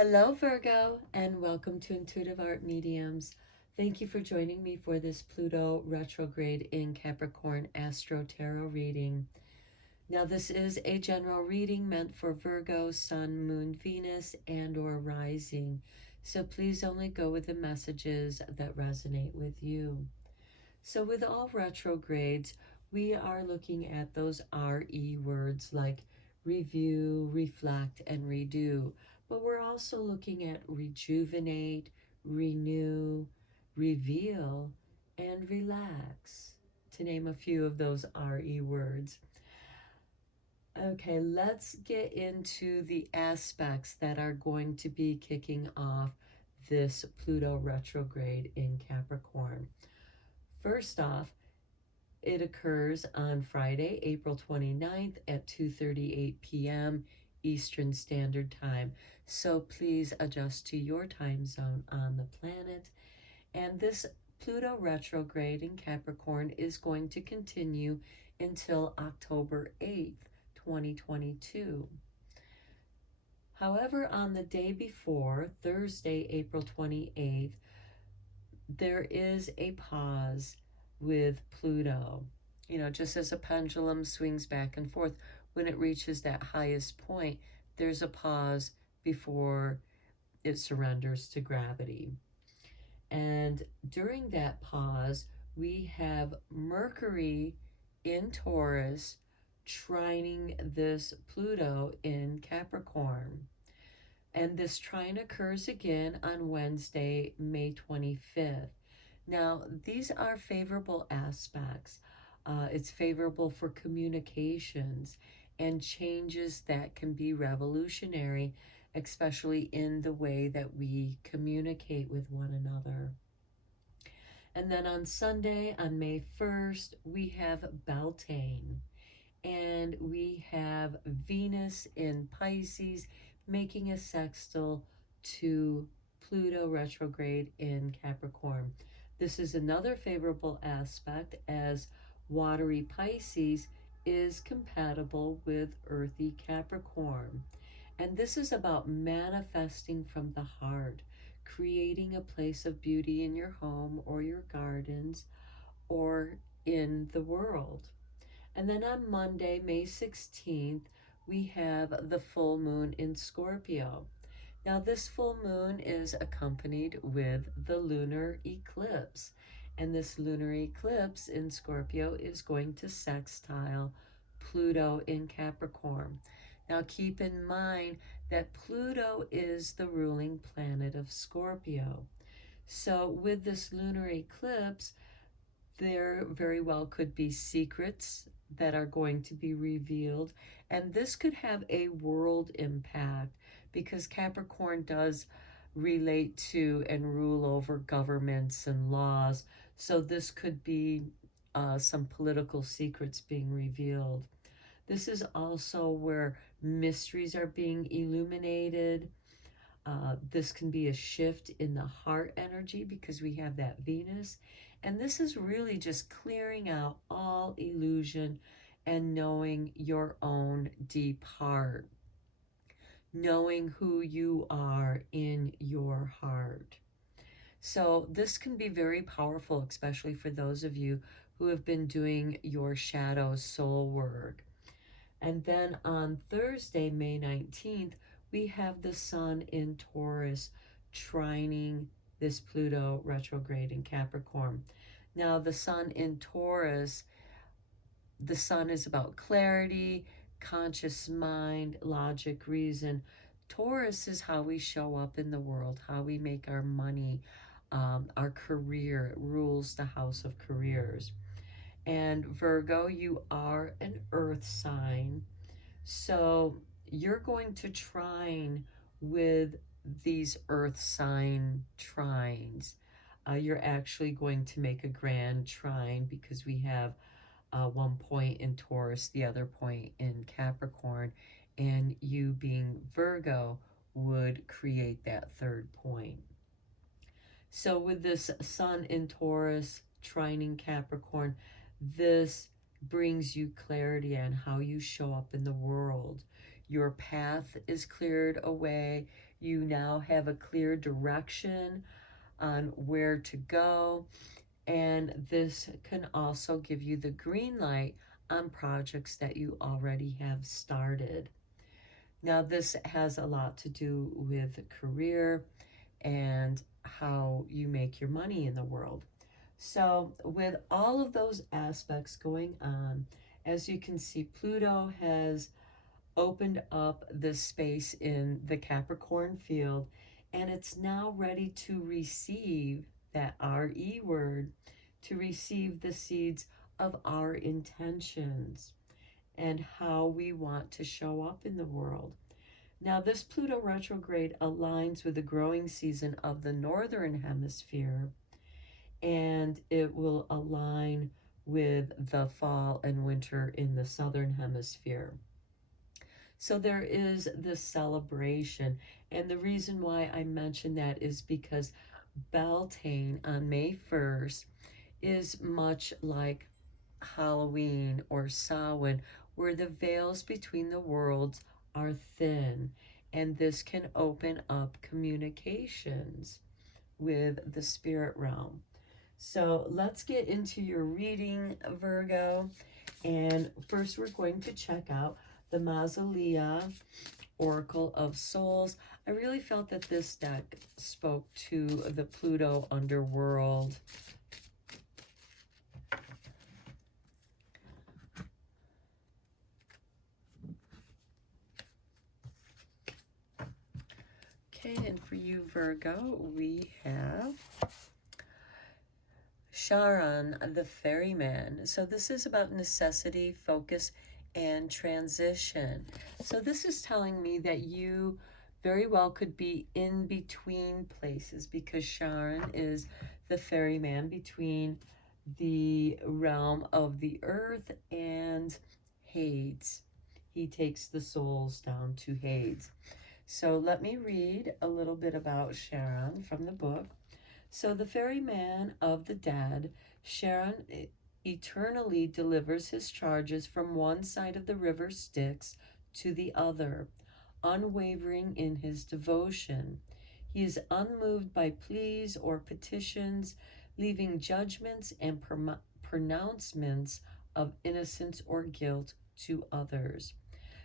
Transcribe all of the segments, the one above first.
Hello, Virgo, and welcome to Intuitive Art Mediums. Thank you for joining me for this Pluto retrograde in Capricorn Astro-Tarot reading. Now, this is a general reading meant for Virgo, Sun, Moon, Venus, and or Rising. So please only go with the messages that resonate with you. So with all retrogrades, we are looking at those RE words like review, reflect, and redo. But we're also looking at rejuvenate, renew, reveal, and relax, to name a few of those RE words. Okay, let's get into the aspects that are going to be kicking off this Pluto retrograde in Capricorn. First off, it occurs on Friday, April 29th at 2:38 p.m. Eastern Standard Time. So please adjust to your time zone on the planet. And this Pluto retrograde in Capricorn is going to continue until October 8th, 2022. However, on the day before, Thursday, April 28th, there is a pause with Pluto. You know, just as a pendulum swings back and forth, when it reaches that highest point, there's a pause before it surrenders to gravity. And during that pause, we have Mercury in Taurus trining this Pluto in Capricorn. And this trine occurs again on Wednesday, May 25th. Now, these are favorable aspects. It's favorable for communications and changes that can be revolutionary, especially in the way that we communicate with one another. And then on Sunday, on May 1st, we have Beltane. And we have Venus in Pisces making a sextile to Pluto retrograde in Capricorn. This is another favorable aspect, as watery Pisces is compatible with earthy Capricorn. And this is about manifesting from the heart, creating a place of beauty in your home or your gardens or in the world. And then on Monday, May 16th, we have the full moon in Scorpio. Now, this full moon is accompanied with the lunar eclipse. And this lunar eclipse in Scorpio is going to sextile Pluto in Capricorn. Now, keep in mind that Pluto is the ruling planet of Scorpio. So, with this lunar eclipse, there very well could be secrets that are going to be revealed. And this could have a world impact because Capricorn does relate to and rule over governments and laws. So this could be some political secrets being revealed. This is also where mysteries are being illuminated. This can be a shift in the heart energy because we have that Venus. And this is really just clearing out all illusion and knowing your own deep heart, knowing who you are in your heart. So this can be very powerful, especially for those of you who have been doing your shadow soul work. And then on Thursday, May 19th, we have the Sun in Taurus trining this Pluto retrograde in Capricorn. Now, the Sun in Taurus, the Sun is about clarity, conscious mind, logic, reason. Taurus is how we show up in the world, how we make our money, our career. It rules the house of careers. And Virgo, you are an earth sign. So you're going to trine with these earth sign trines. You're actually going to make a grand trine because we have one point in Taurus, the other point in Capricorn, and you being Virgo would create that third point. So with this Sun in Taurus trining Capricorn, this brings you clarity on how you show up in the world. Your path is cleared away. You now have a clear direction on where to go. And this can also give you the green light on projects that you already have started. Now, this has a lot to do with career and how you make your money in the world. So, with all of those aspects going on, as you can see, Pluto has opened up this space in the Capricorn field, and it's now ready to receive that RE word, to receive the seeds of our intentions and how we want to show up in the world. Now, this Pluto retrograde aligns with the growing season of the Northern Hemisphere, and it will align with the fall and winter in the Southern Hemisphere. So there is this celebration. And the reason why I mention that is because Beltane on May 1st is much like Halloween or Samhain, where the veils between the worlds are thin. And this can open up communications with the spirit realm. So let's get into your reading, Virgo. And first, we're going to check out the Mausolea Oracle of Souls. I really felt that this deck spoke to the Pluto underworld. Okay, and for you, Virgo, we have Sharon the Fairy Man. So this is about necessity, focus, and transition. So this is telling me that you very well could be in between places, because Sharon is the fairy man between the realm of the earth and Hades. He takes the souls down to Hades. So let me read a little bit about Sharon from the book. So the fairy man of the dead, Sharon eternally delivers his charges from one side of the river Styx to the other, unwavering in his devotion. He is unmoved by pleas or petitions, leaving judgments and pronouncements of innocence or guilt to others.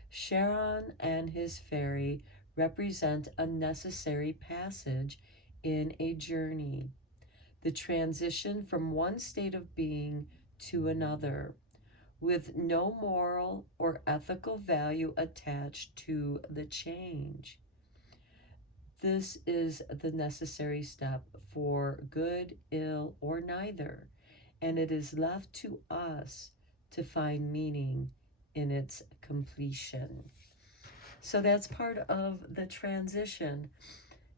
Sharon and his fairy represent a necessary passage in a journey, the transition from one state of being to another, with no moral or ethical value attached to the change. This is the necessary step for good, ill, or neither, and it is left to us to find meaning in its completion. So that's part of the transition.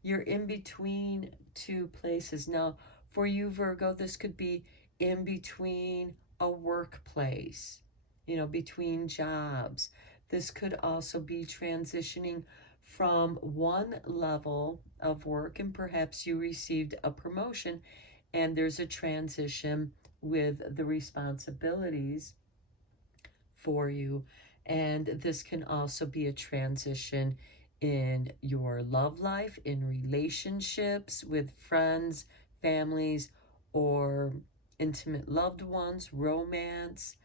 You're in between two places. Now, for you, Virgo, this could be in between a workplace, between jobs. This could also be transitioning from one level of work, and perhaps you received a promotion, and there's a transition with the responsibilities for you. And this can also be a transition in your love life, in relationships with friends, families, or intimate loved ones, romance.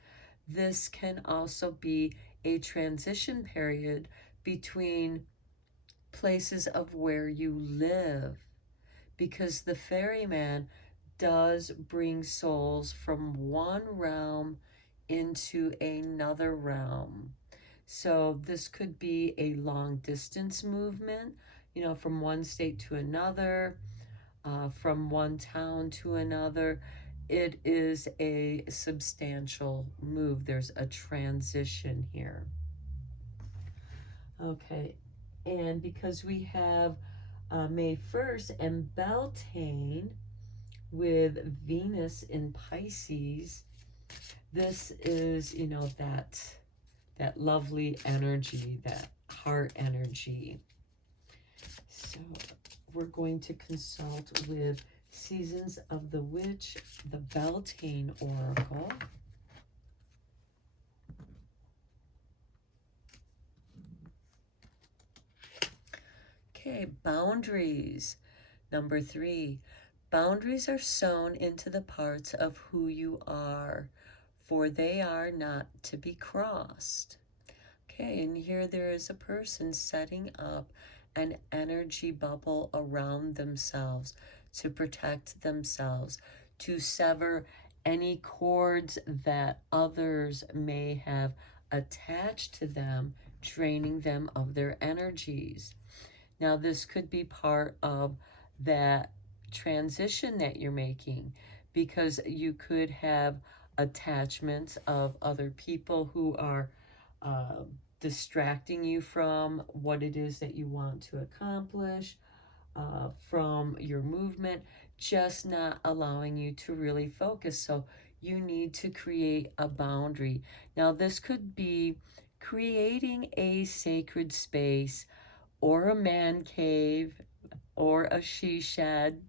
This can also be a transition period between places of where you live, because the ferryman does bring souls from one realm into another realm. So this could be a long distance movement, from one state to another, from one town to another. It is a substantial move. There's a transition here. Okay, and because we have May 1st and Beltane with Venus in Pisces, this is, that lovely energy, that heart energy. So we're going to consult with Seasons of the Witch, the Beltane Oracle. Okay, boundaries. Number 3, boundaries are sewn into the parts of who you are, for they are not to be crossed. Okay, and here there is a person setting up an energy bubble around themselves to protect themselves, to sever any cords that others may have attached to them, draining them of their energies. Now, this could be part of that transition that you're making, because you could have attachments of other people who are uh, distracting you from what it is that you want to accomplish, from your movement, just not allowing you to really focus. So you need to create a boundary. Now, this could be creating a sacred space or a man cave or a she shed,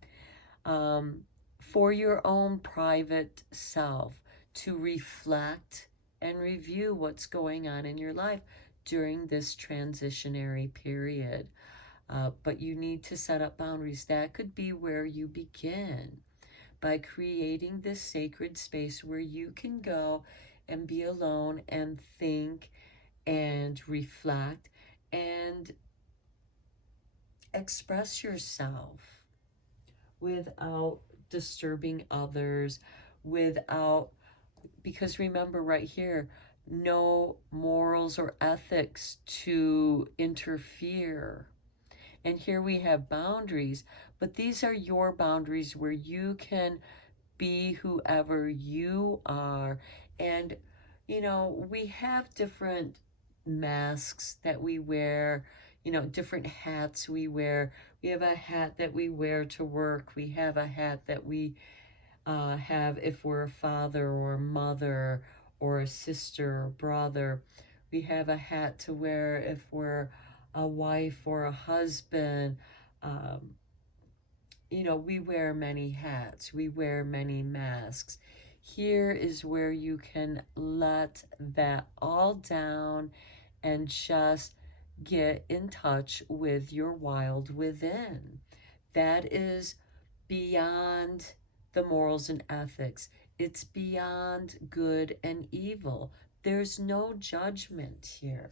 for your own private self to reflect and review what's going on in your life during this transitionary period. But you need to set up boundaries. That could be where you begin, by creating this sacred space where you can go and be alone and think and reflect and express yourself without disturbing others, without, because remember right here, no morals or ethics to interfere. And here we have boundaries, but these are your boundaries where you can be whoever you are. And, we have different masks that we wear, different hats we wear. We have a hat that we wear to work. We have a hat that we have if we're a father or a mother or a sister or brother. We have a hat to wear if we're a wife or a husband. Um, we wear many hats, we wear many masks. Here is where you can let that all down and just get in touch with your wild within. That is beyond the morals and ethics. It's beyond good and evil. There's no judgment here.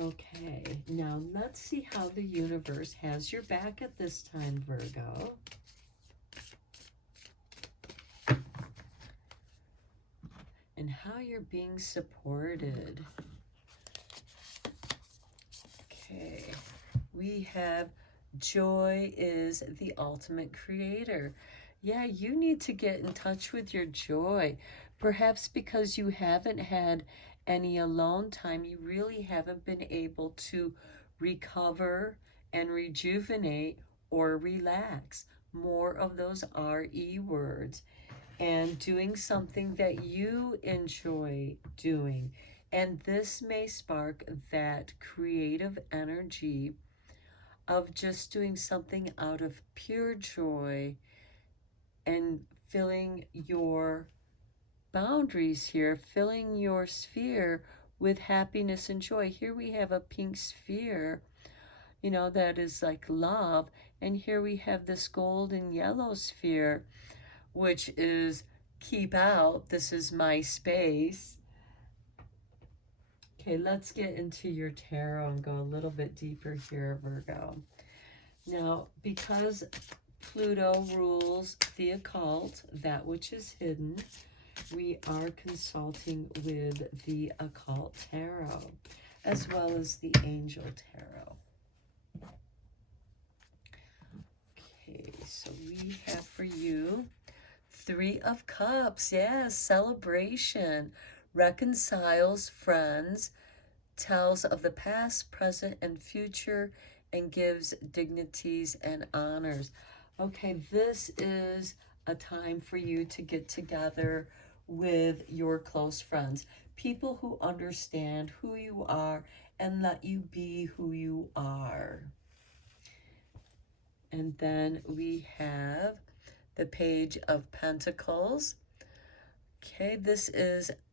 Okay, now let's see how the universe has your back at this time, Virgo. And how you're being supported. Okay, we have joy is the ultimate creator. Yeah, you need to get in touch with your joy. Perhaps because you haven't had any alone time, you really haven't been able to recover and rejuvenate or relax. More of those RE words. And doing something that you enjoy doing. And this may spark that creative energy of just doing something out of pure joy and filling your boundaries here, filling your sphere with happiness and joy. Here we have a pink sphere, that is like love. And here we have this gold and yellow sphere, which is keep out. This is my space. Okay, let's get into your tarot and go a little bit deeper here, Virgo. Now, because Pluto rules the occult, that which is hidden, we are consulting with the occult tarot, as well as the angel tarot. Okay, so we have for you 3 of Cups. Yes, celebration, reconciles friends, tells of the past, present, and future, and gives dignities and honors. Okay, this is a time for you to get together with your close friends, people who understand who you are and let you be who you are. And then we have the Page of Pentacles. Okay, this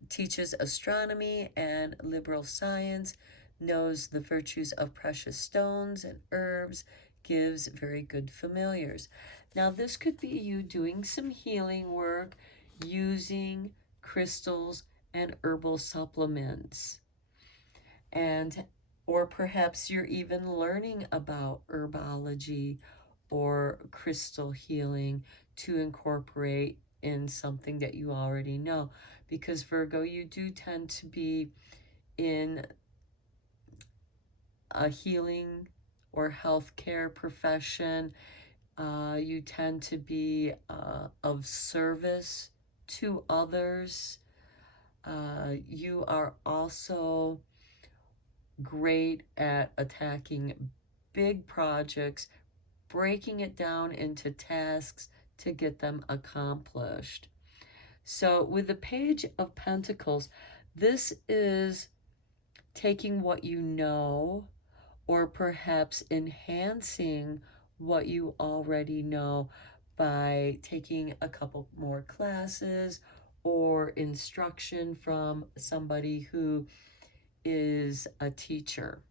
teaches astronomy and liberal science, knows the virtues of precious stones and herbs, gives very good familiars. Now, this could be you doing some healing work using crystals and herbal supplements. And or perhaps you're even learning about herbology or crystal healing to incorporate in something that you already know. Because Virgo, you do tend to be in a healing or healthcare profession. You tend to be of service to others. You are also great at attacking big projects, breaking it down into tasks to get them accomplished. So with the Page of Pentacles, this is taking what you know or perhaps enhancing what you already know by taking a couple more classes or instruction from somebody who is a teacher.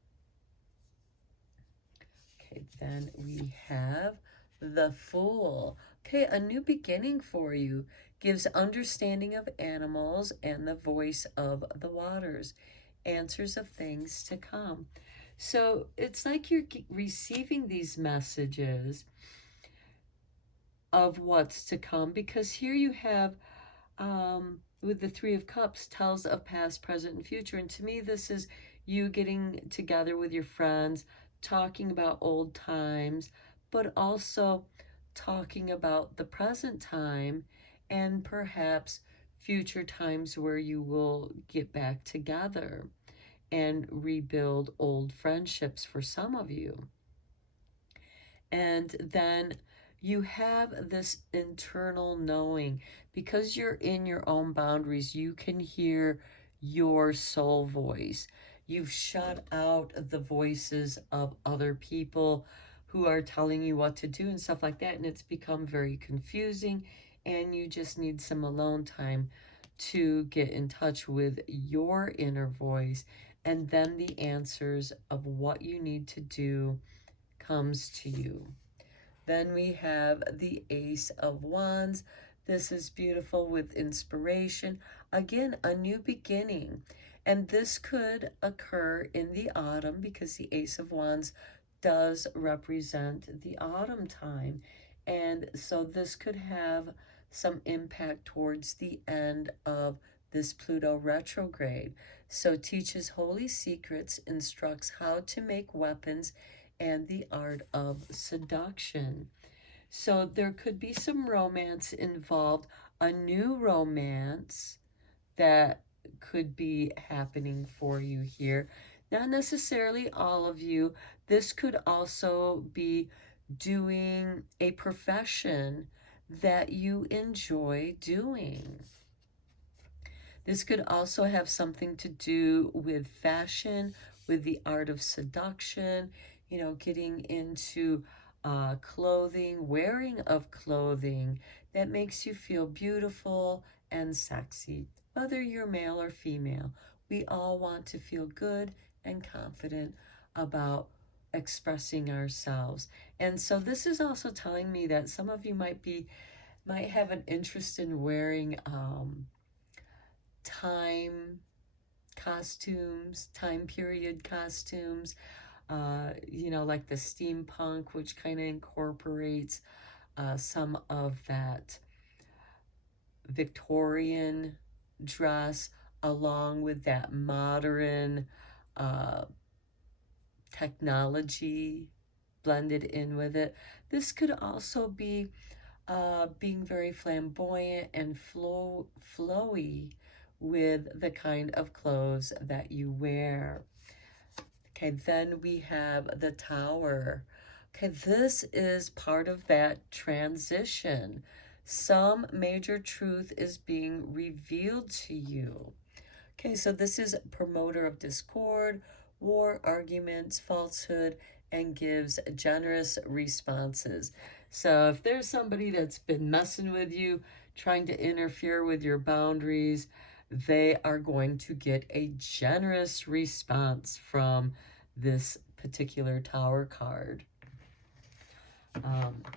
Okay, then we have the Fool. Okay, a new beginning for you. Gives understanding of animals and the voice of the waters. Answers of things to come. So it's like you're receiving these messages of what's to come, because here you have with the Three of Cups, tells of past, present, and future. And to me, this is you getting together with your friends, talking about old times, but also talking about the present time and perhaps future times where you will get back together and rebuild old friendships for some of you. And then you have this internal knowing. Because you're in your own boundaries, you can hear your soul voice. You've shut out the voices of other people who are telling you what to do and stuff like that, and it's become very confusing, and you just need some alone time to get in touch with your inner voice, and then the answers of what you need to do comes to you. Then we have the Ace of Wands. This is beautiful with inspiration. Again, a new beginning. And this could occur in the autumn because the Ace of Wands does represent the autumn time. And so this could have some impact towards the end of this Pluto retrograde. So teaches holy secrets, instructs how to make weapons, and the art of seduction. So there could be some romance involved, a new romance that could be happening for you here. Not necessarily all of you. This could also be doing a profession that you enjoy doing. This could also have something to do with fashion, with the art of seduction, you know, getting into clothing, wearing of clothing that makes you feel beautiful and sexy. Whether you're male or female, we all want to feel good and confident about expressing ourselves. And so this is also telling me that some of you might have an interest in wearing time costumes, time period costumes, you know, like the steampunk, which kind of incorporates some of that Victorian dress along with that modern technology blended in with it. This could also be being very flamboyant and flowy with the kind of clothes that you wear. Okay, then we have the Tower. Okay, this is part of that transition. Some major truth is being revealed to you. Okay, so this is promoter of discord, war, arguments, falsehood, and gives generous responses. So if there's somebody that's been messing with you, trying to interfere with your boundaries, they are going to get a generous response from this particular Tower card.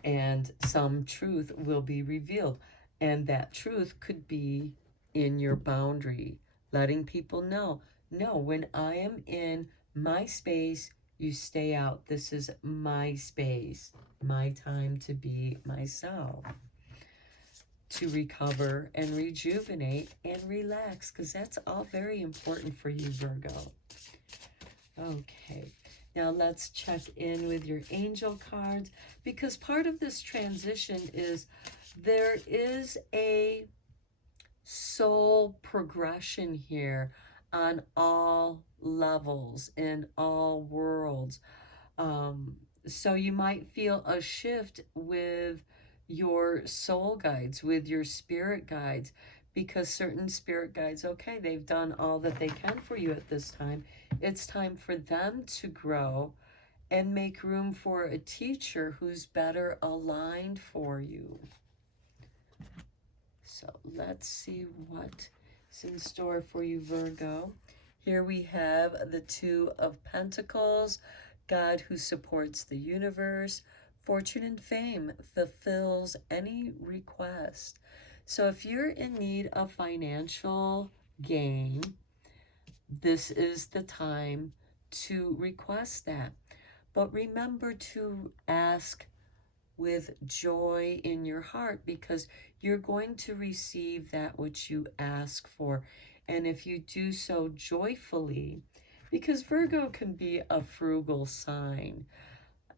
And some truth will be revealed. And that truth could be in your boundary, letting people know, no, when I am in my space, you stay out. This is my space, my time to be myself, to recover and rejuvenate and relax, because that's all very important for you, Virgo. Okay. Now let's check in with your angel cards, because part of this transition is there is a soul progression here on all levels, in all worlds. So you might feel a shift with your soul guides, with your spirit guides, because certain spirit guides, okay, they've done all that they can for you at this time. It's time for them to grow and make room for a teacher who's better aligned for you. So let's see what's in store for you, Virgo. Here we have the Two of Pentacles, God who supports the universe. Fortune and fame, fulfills any request. So if you're in need of financial gain, this is the time to request that. But remember to ask with joy in your heart, because you're going to receive that which you ask for. And if you do so joyfully, because Virgo can be a frugal sign,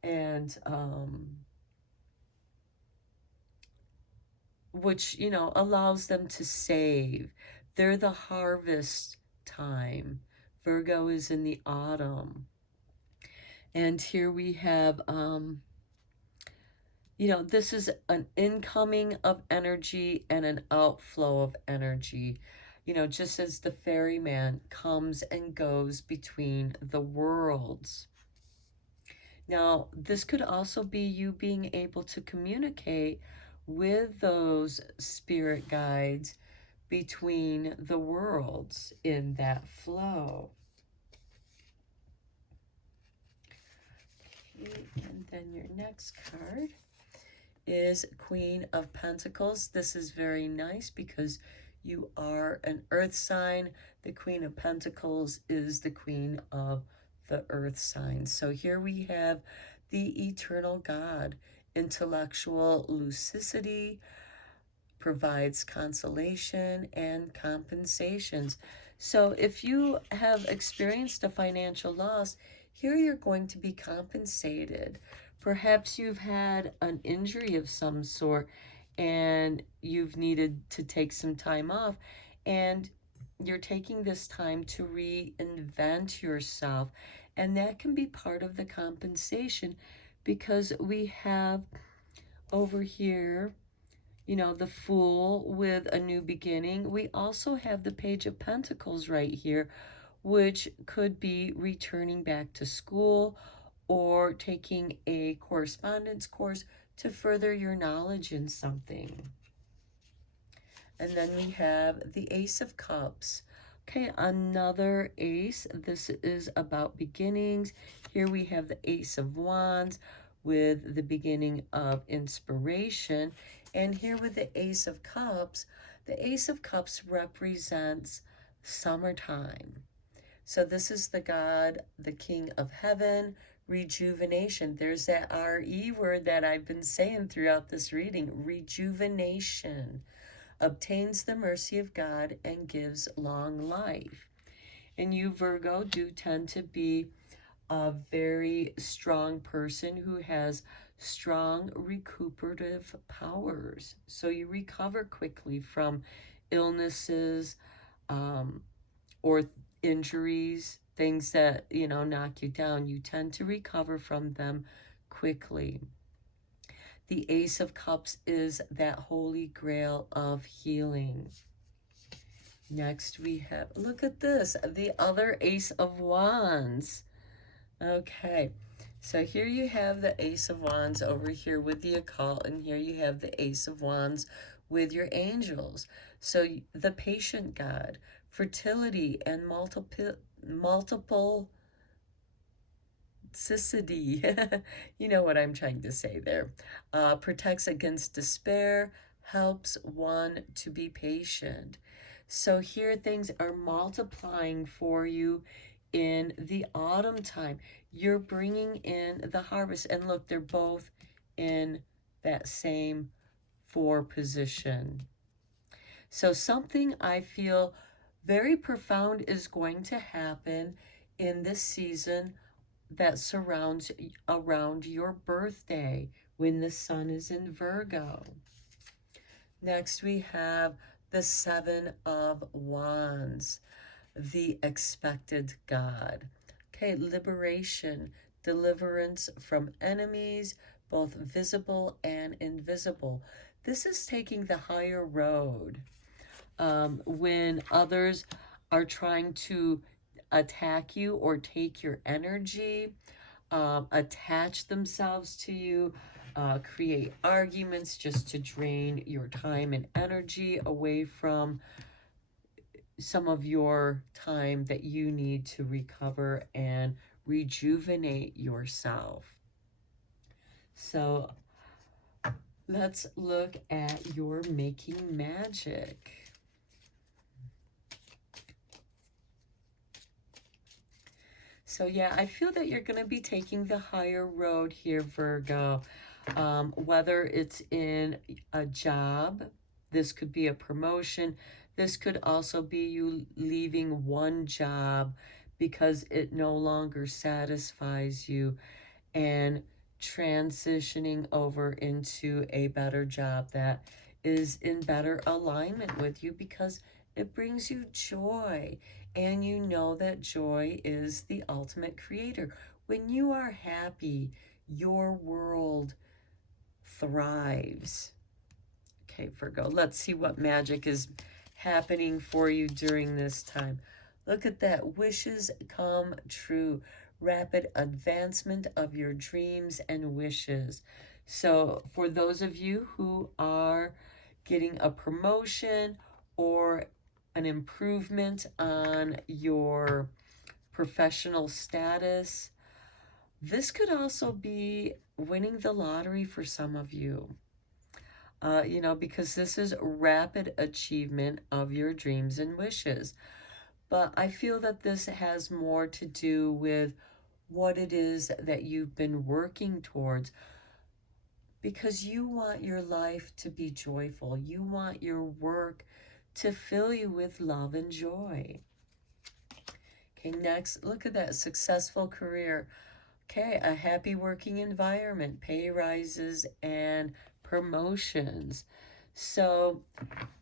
and which, you know, allows them to save. They're the harvest time. Virgo is in the autumn. And here we have, you know, this is an incoming of energy and an outflow of energy. You know, just as the ferryman comes and goes between the worlds. Now, this could also be you being able to communicate with those spirit guides between the worlds in that flow. Okay, and then your next card is Queen of Pentacles. This is very nice because you are an earth sign. The Queen of Pentacles is the queen of the earth sign. So here we have the eternal God. Intellectual lucidity, provides consolation and compensations. So if you have experienced a financial loss, here you're going to be compensated. Perhaps you've had an injury of some sort and you've needed to take some time off, and you're taking this time to reinvent yourself. And that can be part of the compensation, because we have over here, you know, the Fool with a new beginning. We also have the Page of Pentacles right here, which could be returning back to school or taking a correspondence course to further your knowledge in something. And then we have the Ace of Cups. Okay, another ace. This is about beginnings. Here we have the Ace of Wands with the beginning of inspiration. And here with the Ace of Cups, the Ace of Cups represents summertime. So this is the God, the King of Heaven, rejuvenation. There's that R-E word that I've been saying throughout this reading, rejuvenation. Obtains the mercy of God and gives long life. And you, Virgo, do tend to be a very strong person who has strong recuperative powers. So you recover quickly from illnesses or injuries, things that, you know, knock you down. You tend to recover from them quickly. The Ace of Cups is that holy grail of healing. Next we have, look at this, the other Ace of Wands. Okay, so here you have the Ace of Wands over here with the occult, and here you have the Ace of Wands with your angels. So the patient God, fertility and multiple cicity, you know what I'm trying to say there, protects against despair, helps one to be patient. So here things are multiplying for you in the autumn time. You're bringing in the harvest. And look, they're both in that same 4 position. So something I feel very profound is going to happen in this season that surrounds around your birthday when the sun is in Virgo. Next we have the 7 of Wands, the expected God. Okay, liberation, deliverance from enemies, both visible and invisible. This is taking the higher road. When others are trying to attack you or take your energy, attach themselves to you, create arguments just to drain your time and energy away from some of your time that you need to recover and rejuvenate yourself. So let's look at your making magic. So yeah, I feel that you're going to be taking the higher road here, Virgo. Whether it's in a job, this could be a promotion. This could also be you leaving one job because it no longer satisfies you and transitioning over into a better job that is in better alignment with you because it brings you joy. And you know that joy is the ultimate creator. When you are happy, your world thrives. Okay, Virgo, let's see what magic is happening for you during this time. Look at that. Wishes come true. Rapid advancement of your dreams and wishes. So for those of you who are getting a promotion or an improvement on your professional status, this could also be winning the lottery for some of you. You know, because this is rapid achievement of your dreams and wishes. But I feel that this has more to do with what it is that you've been working towards, because you want your life to be joyful. You want your work to fill you with love and joy. Okay, next, look at that successful career. Okay, a happy working environment, pay rises and promotions. So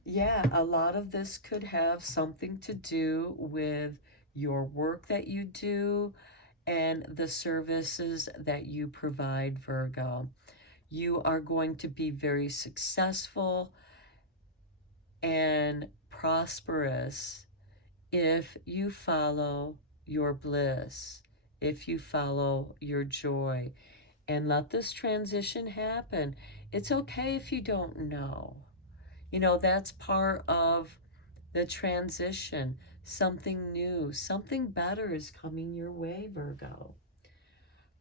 yeah, a lot of this could have something to do with your work that you do and the services that you provide, Virgo. You are going to be very successful and prosperous if you follow your bliss, if you follow your joy, and let this transition happen. It's okay if you don't know. You know, that's part of the transition. Something new, something better is coming your way, Virgo.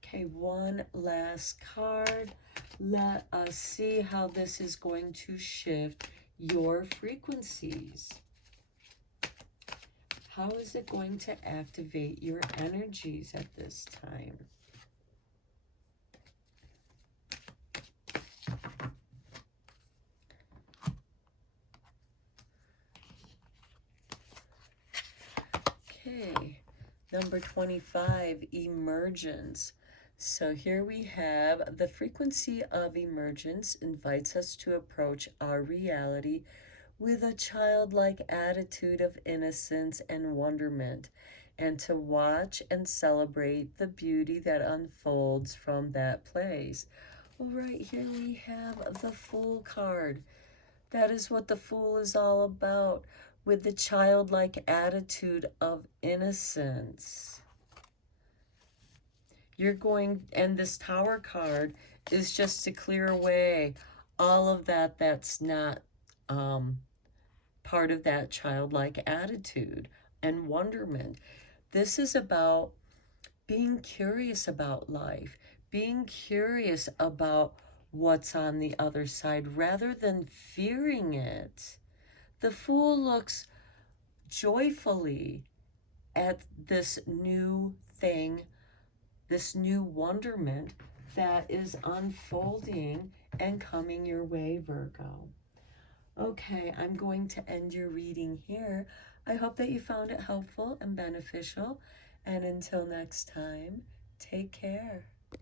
Okay, one last card. Let us see how this is going to shift your frequencies. How is it going to activate your energies at this time? Okay, number 25, emergence. So here we have the frequency of emergence invites us to approach our reality with a childlike attitude of innocence and wonderment, and to watch and celebrate the beauty that unfolds from that place. Well, right here we have the Fool card. That is what the Fool is all about, with the childlike attitude of innocence. You're going, and this Tower card is just to clear away all of that that's not part of that childlike attitude and wonderment. This is about being curious about life, being curious about what's on the other side rather than fearing it. The Fool looks joyfully at this new thing, this new wonderment that is unfolding and coming your way, Virgo. Okay, I'm going to end your reading here. I hope that you found it helpful and beneficial. And until next time, take care.